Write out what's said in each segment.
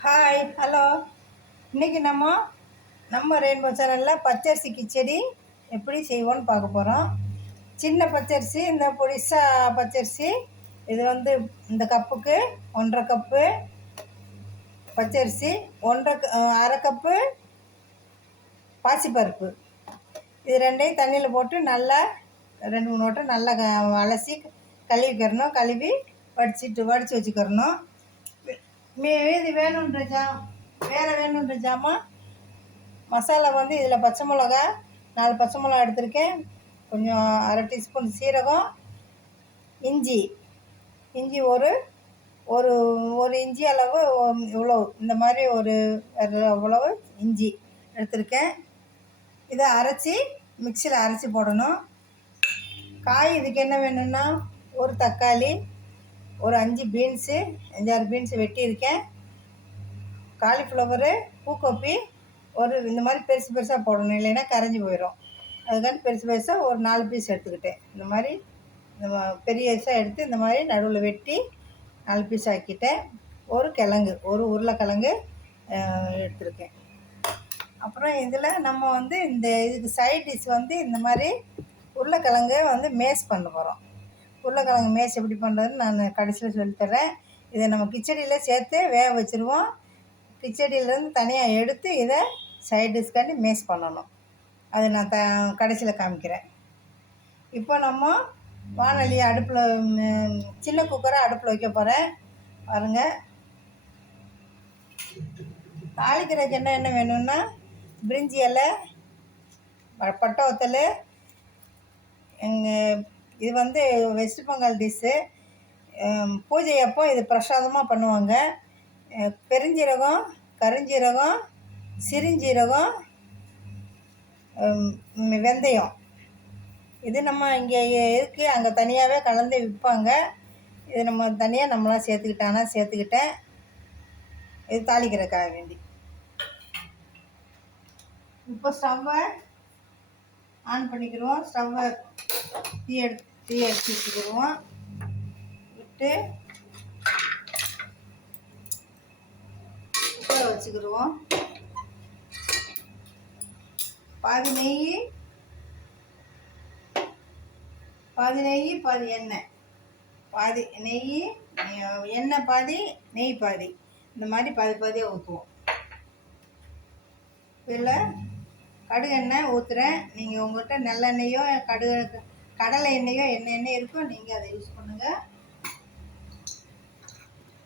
Hi hello இன்றைக்கி நம்ம நம்ம ரெயின்போ சேனலில் பச்சரிசி கிச்சடி எப்படி செய்வோன்னு பார்க்க போகிறோம் சின்ன பச்சரிசி இந்த பொடிசா பச்சரிசி இது வந்து இந்த கப்புக்கு ஒன்றரை கப்பு பச்சரிசி ஒன்றரை அரை கப்பு பாசிப்பருப்பு. இது ரெண்டையும் தண்ணியில் போட்டு நல்லா ரெண்டு மூணு ஓட்டம் நல்லா க- அலசி கழுவிக்கிறணும். கழுவி வடிச்சிட்டு வடித்து வச்சுக்கிறணும். மீ இது வேணுன்ற ஜா வேறு வேணுன்ற ஜாமான் மசாலா வந்து இதில் பச்சை மிளகா நாலு பச்சை மிளகா எடுத்திருக்கேன். கொஞ்சம் அரை டீஸ்பூன் சீரகம் இஞ்சி இஞ்சி ஒரு ஒரு ஒரு இஞ்சி அளவு இவ்வளோ இந்த மாதிரி ஒரு இவ்வளவு இஞ்சி எடுத்திருக்கேன். இதை அரைச்சி மிக்சியில் அரைச்சி போடணும். காய் இதுக்கு என்ன வேணும்னா ஒரு தக்காளி ஒரு அஞ்சு பீன்ஸு அஞ்சாறு பீன்ஸு வெட்டியிருக்கேன். காலிஃப்ளவரு பூக்கோப்பி ஒரு இந்த மாதிரி பெருசு பெருசாக போடணும். இல்லைன்னா கரைஞ்சி போயிடும் அதுக்காண்டி பெருசு பெருசாக ஒரு நாலு பீஸ் எடுத்துக்கிட்டேன். இந்த மாதிரி இந்த பெரிய எடுத்து இந்த மாதிரி நடுவில் வெட்டி நாலு பீஸ் ஆக்கிட்டேன். ஒரு கிழங்கு ஒரு உருளைக்கிழங்கு எடுத்துருக்கேன் எடுத்திருக்கேன். அப்புறம் இதில் நம்ம வந்து இந்த இதுக்கு சைட் டிஷ் வந்து இந்த மாதிரி உருளைக்கிழங்கு வந்து மேஸ் பண்ண போகிறோம் உருளைக்கிழங்கு மேஸ் எப்படி பண்ணுறதுன்னு நான் கடைசியில் சொல்லித்தரேன் இதை நம்ம கிச்சடியில் சேர்த்து வேக வச்சுருவோம். கிச்சடியிலேருந்து தனியாக எடுத்து இதை சைட் டிஷ்காண்டி மேஸ் பண்ணணும். அது நான் த கடைசியில் காமிக்கிறேன். இப்போ நம்ம வானொலி அடுப்பில் சின்ன குக்கரை அடுப்பில் வைக்க போகிறேன் பாருங்கள் தாளிக்கிறதுக்கு என்ன என்ன வேணும்னா பிரிஞ்சி இலை ப- பட்டை ஒத்தல் எங்கள் இது வந்து வெஸ்ட் பெங்கால் டிஷ்ஷு. பூஜை அப்போ இது பிரசாதமாக பண்ணுவாங்க. பெருஞ்சீரகம் கருஞ்சீரகம் சிறுஞ்சீரகம் வெந்தயம். இது நம்ம இங்கே இருக்கு. அங்கே தனியாகவே கலந்து விற்பாங்க. இது நம்ம தனியாக நம்மளாம் சேர்த்துக்கிட்டானா. சேர்த்துக்கிட்டேன். இது தாளிக்கிறதுக்காக வேண்டி. இப்போ ஸ்டவ்வை ஆன் பண்ணிக்கிடுவோம் ஸ்டவ்வை தீ எடுத்து தீ எடுத்து வச்சுக்கிடுவோம் விட்டு குக்கரை வச்சுக்கிடுவோம். பாதி நெய் பாதி நெய் பாதி எண்ணெய். பாதி நெய் நெய்- எண்ணெய் பாதி நெய் பாதி. இந்த மாதிரி பாதி பாதியாக ஊற்றுவோம். இதில் கடுகு எண்ணெய் ஊற்றுறேன் நீங்கள் உங்கள்கிட்ட நல்லெண்ணெயோ கடுகு கடலை எண்ணெயோ என்ன எண்ணெய் இருக்கோ நீங்கள் அதை யூஸ் பண்ணுங்கள்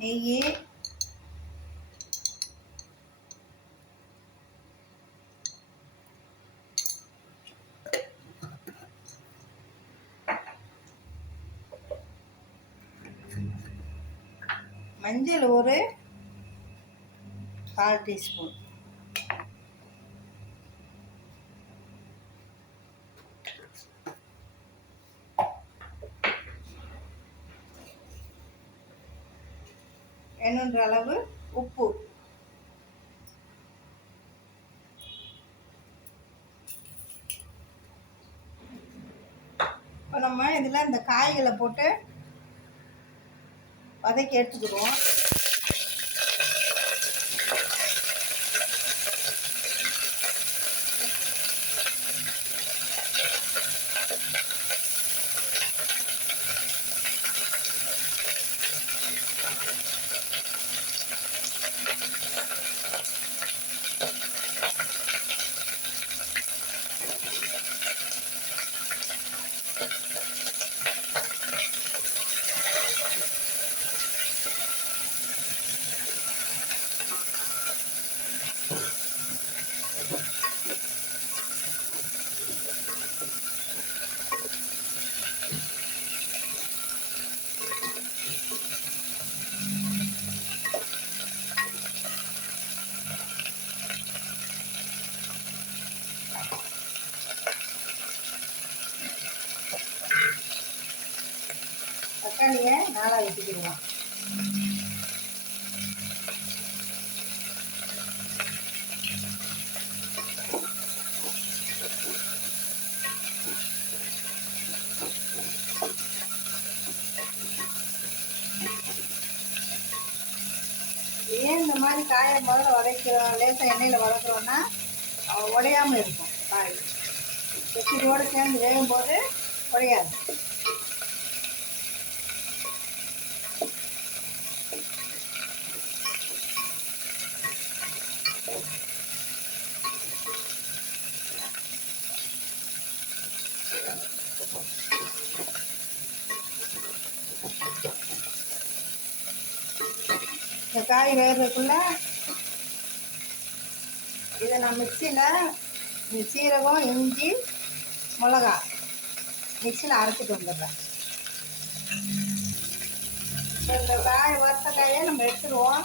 நெய் மஞ்சள் ஒரு கால் டீஸ்பூன். என்னன்ற அளவு? உப்பு. இப்போ நம்ம இதில் இந்த காய்களை போட்டு வதக்கி எடுத்துக்கிடுவோம். நாளாக வெட்டிக்கிடுவோம் ஏன் இந்த மாதிரி காயை முதல்ல உடைக்கிறோம் லேசாக எண்ணெயில் வளர்க்குறோன்னா உடையாமல் உடையாம இருக்கும் காய். பச்சடியோடு சேர்ந்து வேகும்போது உடையாது. காய் வேகிறதுக்குள்ள இதை நான் மிக்சியில் இந்த சீரகம் இஞ்சி மிளகா மிக்சியில் அரைச்சிட்டு வந்துடுறேன். இந்த காய் வறுத்த காயை நம்ம எடுத்துடுவோம்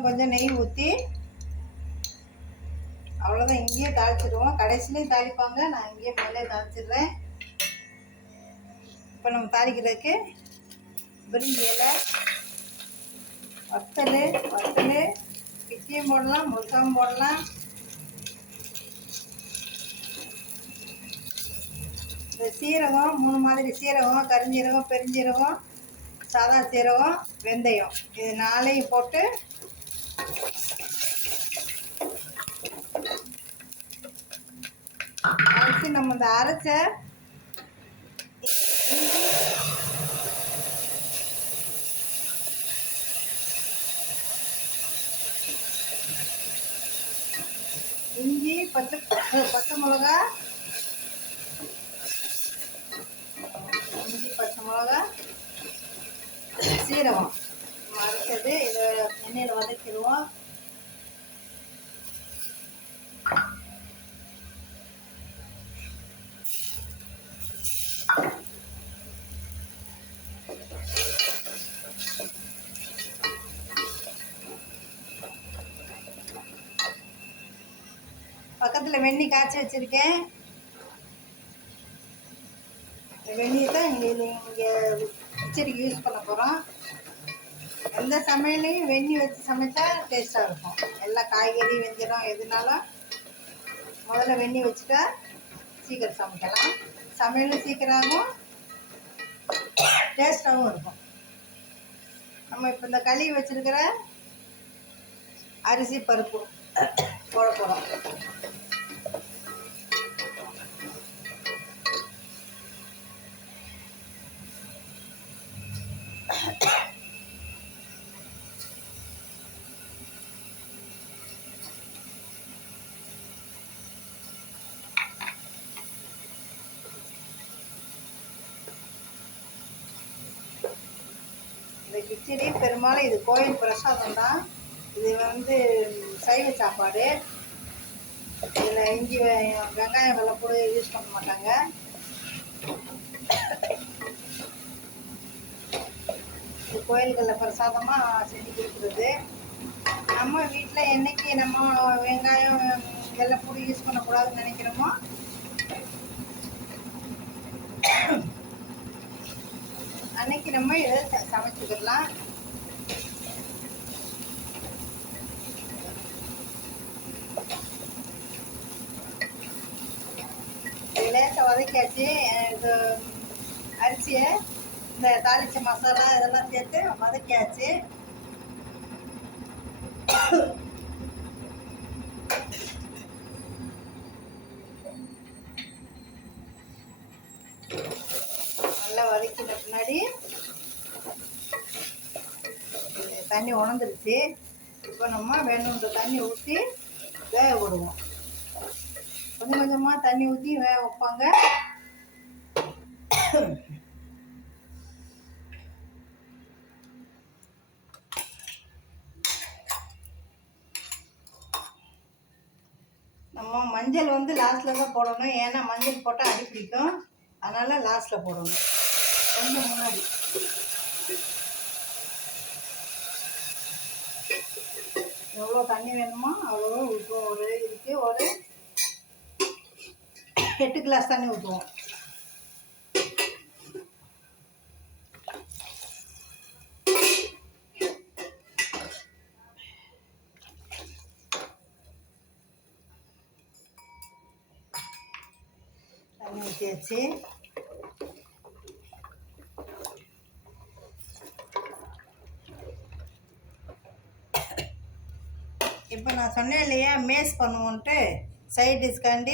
இன்னும் கொஞ்சம் நெய் ஊற்றி அவ்வளோதான் இங்கேயே தாளிச்சிடுவோம். கடைசிலையும் தாளிப்பாங்க. நான் இங்கேயே மேலே தாளிச்சிடுறேன். இப்போ நம்ம தாளிக்கிறதுக்கு பிரிஞ்சி இலை வத்தல் வத்தல் பிச்சியும் போடலாம் முழுசாவும் போடலாம். இந்த சீரகம் மூணு மாதிரி சீரகம் கருஞ்சீரகம் பெருஞ்சீரகம் சாதா சீரகம் வெந்தயம். இது நாளையும் போட்டு அரைச்சி நம்ம இந்த அரைச்ச இஞ்சி பச்சை பச்சை மிளகா. இஞ்சி பச்சை மிளகா. சீரகம். அரைச்சது இதை எண்ணெயில் வதக்கிடுவோம். பக்கத்தில் வெண்ணி காய்ச்சி வச்சுருக்கேன். வெந்நீர் தான் இங்கே இங்கே கிச்சடிக்கு யூஸ் பண்ண போகிறோம் எந்த சமையலையும் வெந்நி வச்சு சமைச்சா டேஸ்ட்டாக இருக்கும். எல்லா காய்கறி வெஞ்சிடும் எதுனாலும் முதல்ல வெந்நி வச்சுட்டா சீக்கிரம் சமைக்கலாம். சமையலும் சீக்கிரமாகவும் டேஸ்ட்டாகவும் இருக்கும். நம்ம இப்போ இந்த களி வச்சுருக்கிற அரிசி பருப்பு போட போகிறோம் கிச்சடி பெரும்பாலும் இது கோயில் பிரசாதம் தான் இது வந்து சைவ சாப்பாடு. இதில் இஞ்சி வெங்காயம் வெள்ளைப்பூடு யூஸ் பண்ண மாட்டாங்க. இது கோயில்களில் பிரசாதமாக செஞ்சு கொடுக்குறது. நம்ம வீட்டில் என்னைக்கு நம்ம வெங்காயம் வெள்ளைப்பூடு யூஸ் பண்ணக்கூடாதுன்னு நினைக்கிறோமோ அன்னைக்கு நம்ம இதை ச- சமைச்சுக்கிடலாம். லேசாக வதக்கியாச்சு இது அரிசியை இந்த தாளிச்ச மசாலா இதெல்லாம் சேர்த்து வதக்கியாச்சு நல்லா முன்னாடி. தண்ணி உணர்ந்துருச்சு. இப்போ நம்ம வேணுன்ற தண்ணி ஊற்றி வேக விடுவோம். கொஞ்சம் கொஞ்சமாக தண்ணி ஊற்றி வேக வைப்பாங்க. நம்ம மஞ்சள் வந்து லாஸ்ட்டில் தான் போடணும். ஏன்னா மஞ்சள் போட்டால் அடி பிடிக்கும். அதனால் லாஸ்ட்டில் போடணும். முன்னாடி எவ்வளோ தண்ணி வேணுமோ அவ்வளோ ஊற்றுவோம் ஒரு இதுக்கு ஒரு எட்டு கிளாஸ் தண்ணி ஊற்றுவோம் தண்ணி ஊற்றியாச்சு நான் சொன்னேன் இல்லையா மேஸ் பண்ணுவோன்ட்டு சைட் டிஷ்காண்டி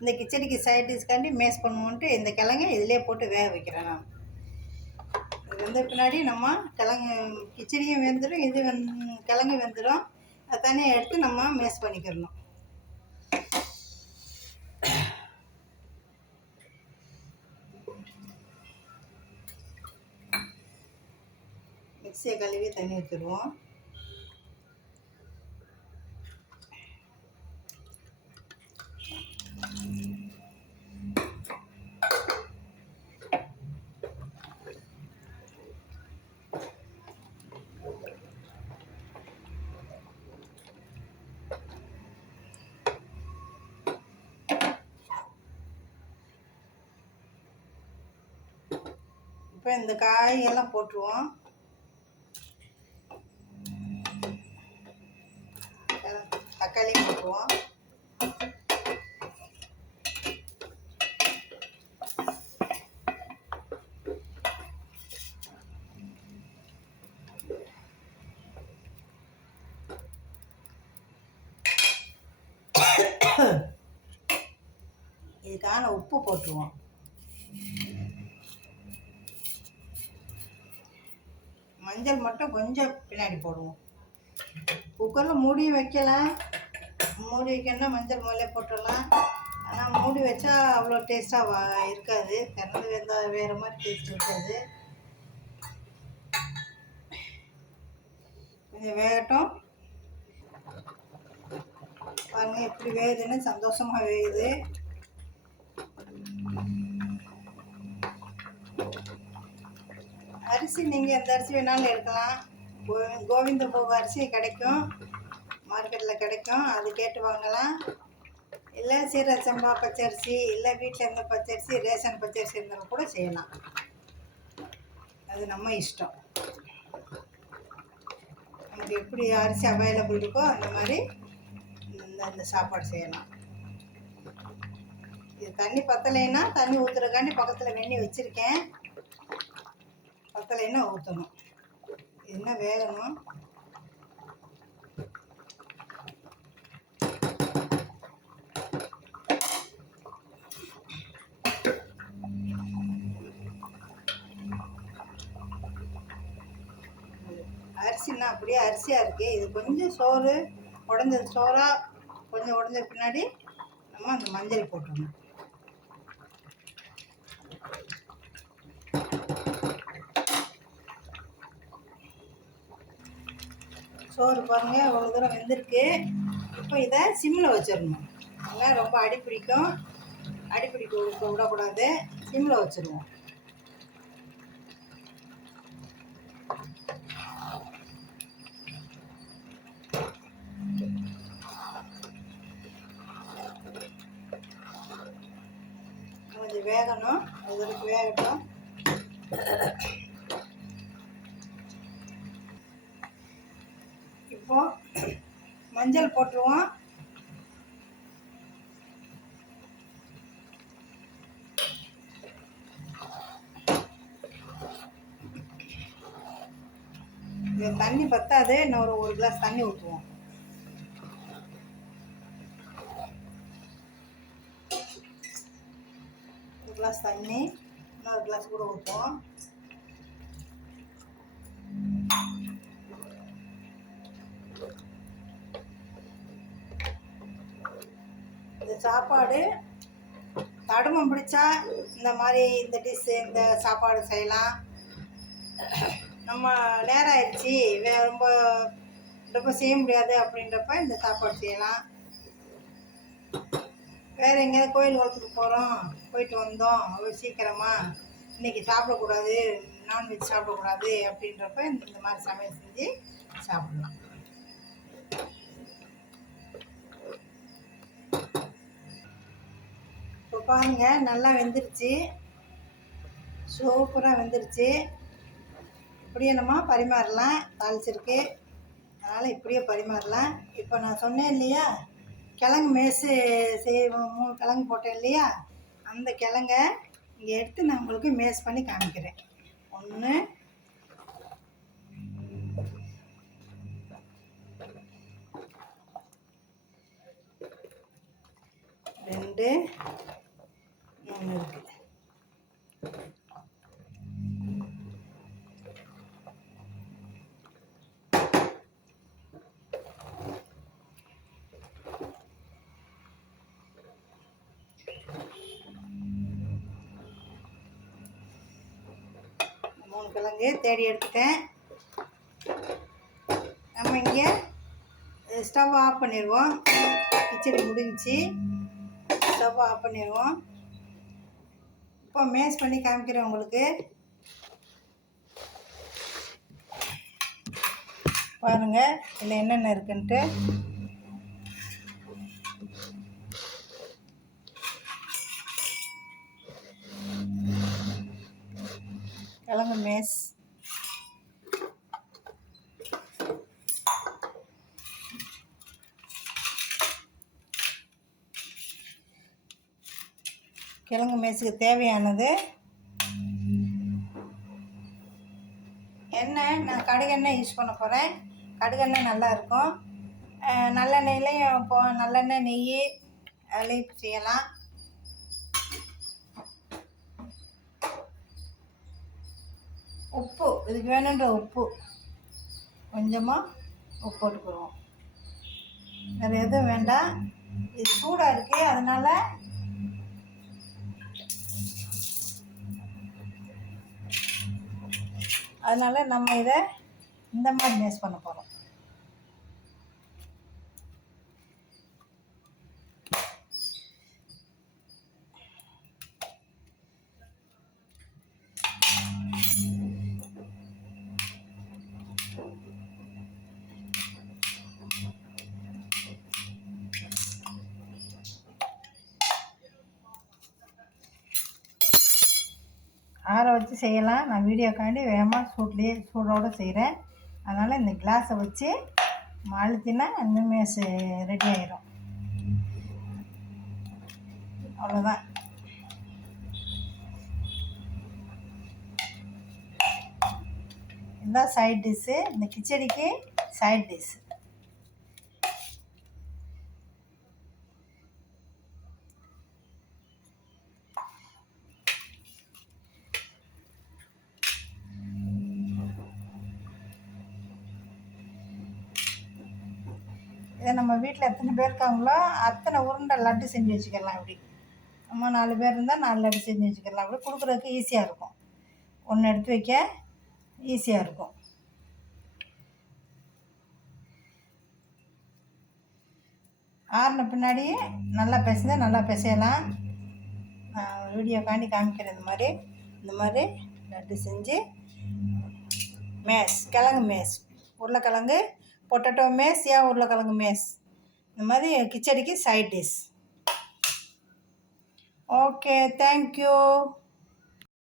இந்த கிச்சடிக்கு சைட் டிஷ்காண்டி மேஸ் பண்ணுவோன்ட்டு இந்த கிழங்கு இதிலே போட்டு வேக வைக்கிறேன் நான். இது வெந்த பின்னாடி நம்ம கிழங்கு கிச்சடியும் வெந்துடும் இது வெந் கிழங்கு வெந்துடும் அதை தனியாக எடுத்து நம்ம மேஸ் பண்ணிக்கிறணும். மிக்சியை கழுவி தண்ணி ஊற்றிடுவோம் அப்புறம் இந்த காயெல்லாம் போட்டுருவோம். தக்காளியும் போட்டுருவோம். இதுக்கான உப்பு போட்டுருவோம். மஞ்சள் மட்டும் கொஞ்சம் பின்னாடி போடுவோம். குக்கரில் மூடி வைக்கலாம் மூடி வைக்கணும்னா மஞ்சள் முதல்ல போட்டுடலாம். ஆனால் மூடி வச்சா அவ்வளோ டேஸ்ட்டாக இருக்காது. திறந்து வெந்தால் வேறு மாதிரி டேஸ்ட் இருக்காது. கொஞ்சம் வேகட்டும். பாருங்க எப்படி வேகுதுன்னு சந்தோஷமாக வேகுது. அரிசி நீங்கள் எந்த அரிசி வேணாலும் எடுக்கலாம். கோ- கோவிந்தபோக அரிசி கிடைக்கும். மார்க்கெட்டில் கிடைக்கும். அது கேட்டு வாங்கலாம். இல்லை சீரக சம்பா பச்சரிசி இல்லை வீட்டில் இருந்த பச்சரிசி ரேஷன் பச்சரிசி இருந்தாலும் கூட செய்யலாம். அது நம்ம இஷ்டம். நமக்கு எப்படி அரிசி அவைலபிள் இருக்கோ அந்த மாதிரி இந்த இந்த சாப்பாடு செய்யலாம். இது தண்ணி பத்தலைன்னா தண்ணி ஊற்றுறக்காண்டி பக்கத்தில் வெண்ணி வச்சுருக்கேன். பத்தலைன்னா ஊற்றணும் என்ன வேகணும். அரிசின்னா அப்படியே அரிசியாக இருக்குது இது கொஞ்சம் சோறு உடஞ்சது சோறாக கொஞ்சம் உடஞ்ச பின்னாடி நம்ம அந்த மஞ்சள் போட்டுடணும். சோறு பாருங்கள் அவ்வளோ தூரம் வெந்திருக்கு. இப்போ இதை சிம்மில் வச்சிடணும். நல்லா ரொம்ப அடி பிடிக்கும். அடி பிடிக்க விடக்கூடாது. சிம்மில் வச்சிருவோம். கொஞ்சம் வேகணும். அது வரைக்கும் வேகட்டும். இப்போ மஞ்சள் போட்டுருவோம். இது தண்ணி பத்தாது. இன்னும் ஒரு ஒரு கிளாஸ் தண்ணி ஊற்றுவோம் ஒரு கிளாஸ் தண்ணி இன்னொரு கிளாஸ் கூட ஊற்றுவோம் இந்த சாப்பாடு தடுமம் இந்த மாதிரி இந்த டிஷ்ஷு இந்த சாப்பாடு செய்யலாம். நம்ம நேரம் ஆயிடுச்சு வே ரொம்ப ரொம்ப செய்ய முடியாது அப்படின்றப்ப இந்த சாப்பாடு செய்யலாம். வேறு எங்கேயாவது கோயில் குளத்துக்கு போகிறோம் போயிட்டு வந்தோம். அவ்வளோ சீக்கிரமாக இன்றைக்கி சாப்பிடக்கூடாது. நான்வெஜ் சாப்பிடக்கூடாது அப்படின்றப்ப இந்த மாதிரி சமையல் செஞ்சு சாப்பிட்லாம். பாருங்கள் நல்லா வெந்துருச்சு. சூப்பராக வெந்துருச்சு. இப்படியே நம்ம பரிமாறலாம். தாளிச்சிருக்கு. அதனால் இப்படியே பரிமாறலாம். இப்போ நான் சொன்னேன் இல்லையா? கிழங்கு மேசு செய்வோம். மூணு கிழங்கு போட்டேன் இல்லையா? அந்த கிழங்க இங்கே எடுத்து நான் உங்களுக்கு மேஸ் பண்ணி காமிக்கிறேன். ஒன்று ரெண்டு மூணு இருக்குது மூணு கிழங்கு தேடி எடுத்துட்டேன். நம்ம இங்கே ஸ்டவ் ஆஃப் பண்ணிடுவோம் கிச்சடி முடிஞ்சிச்சு. ஸ்டவ் ஆஃப் பண்ணிடுவோம் இப்போ மேஸ் பண்ணி காமிக்கிறேன் உங்களுக்கு. பாருங்கள் இதில் என்னென்ன இருக்குன்ட்டு. கிழங்கு மேஸ் கிழங்கு மேஸுக்கு தேவையானது. எண்ணெய் நான் கடுகெண்ணெய் யூஸ் பண்ண போகிறேன் கடுகெண்ணெய் நல்லா இருக்கும். இப்போ நல்லெண்ணெய் நெய் அதுலேயும் செய்யலாம். உப்பு இதுக்கு வேணுன்ற உப்பு. கொஞ்சமாக உப்பு போட்டுக்குருவோம் வேறு எதுவும் வேண்டாம். இது சூடாக இருக்குது அதனால் அதனால் நம்ம இதை இந்த மாதிரி மேஸ் பண்ண போகிறோம் செய்யலாம். நான் வீடியோக்காண்டி வேகமாக சூட்லேயே சூடோடு செய்கிறேன் அதனால் இந்த கிளாஸை வச்சு நம்ம இன்னுமே ரெடி ஆயிடும் அவ்வளோதான் இதுதான் சைட் டிஷ்ஷு இந்த கிச்சடிக்கு சைட் டிஷ்ஷு வீட்டில் எத்தனை பேர் இருக்காங்களோ அத்தனை உருண்டை லட்டு செஞ்சு வச்சுக்கலாம் அப்படி நம்ம நாலு பேர் இருந்தால் நாலு லட்டு செஞ்சு வச்சுக்கலாம். அப்படி கொடுக்குறதுக்கு ஈஸியாக இருக்கும். ஒன்று எடுத்து வைக்க ஈஸியாக இருக்கும். ஆறின பின்னாடி நல்லா பிசைஞ்சால் நல்லா பிசையலாம். நான் வீடியோ காண்டி காமிக்கிறேன் இந்த மாதிரி. இந்த மாதிரி லட்டு செஞ்சு மேஸ் கிழங்கு மேஸ். உருளைக்கிழங்கு பொட்டேட்டோ மேஸ் ஏன் உருளைக்கிழங்கு மேஸ்? இந்த மாதிரி கிச்சடிக்கு side dish okay thank you